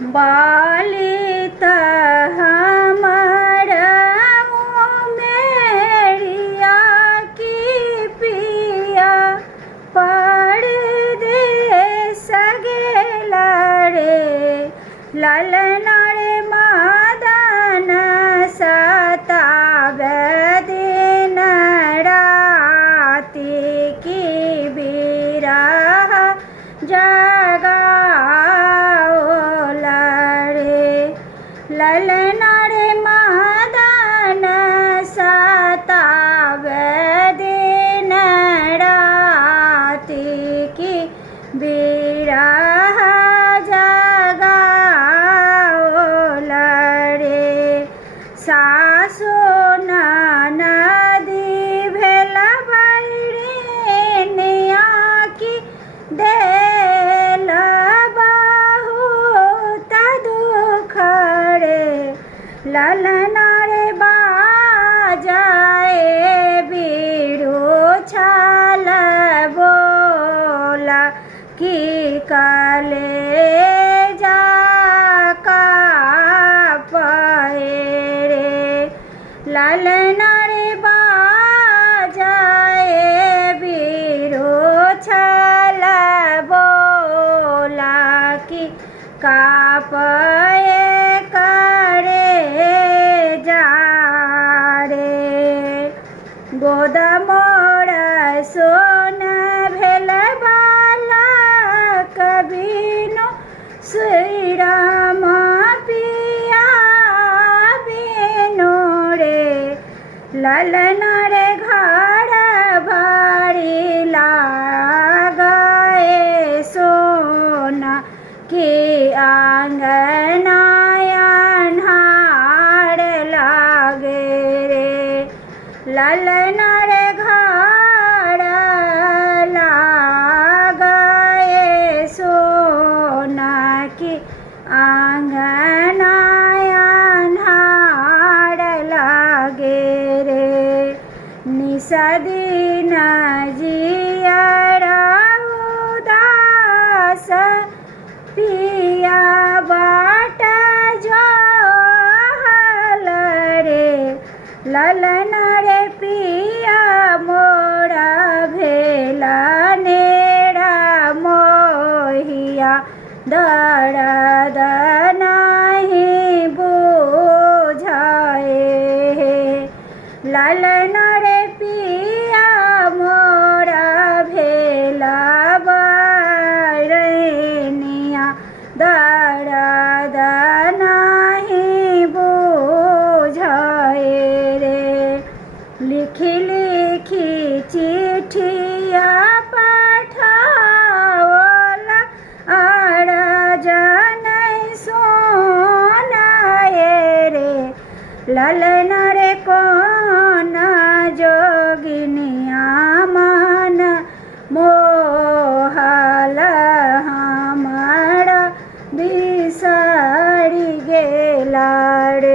बालित हमर मेरिया की पिया परदेस गेला रे ललना रे मदन सतावे दिन राति की बिरह जगाओला रे ललना रे मदन सतावे दिन राति की बिरह जगाओला रे सासु ननदी भेल भैरिनिया की देल बहुत दुख रे ललना रे बाजाए बीड़ू छल बोला की काले जा रे ललना रे बाजाए बीड़ू छल बोला की कापए करे जा रे गोद मोर सोन भेल बाला कबीनो श्री राम पिया बिनु रे ललना रे घर भारी लागए सोना की आंगनायन हार लागे रे ललना रे घर लागए सोना की आंगनायन हार लागे रे निसदीन जियरा उदास पिया बाट जोहल रे ललना रे पिया मोरा भेला नेड़ा मोहिया दर्द नहीं बुझाए ललना रे पिया मोरा भेला बरनिया दर्द नहीं बुझाए रे लिखी लिखी चिट्ठिया पठाओला अर्जन सोनाए रे ललना रे कौन जोगिनिया मन मो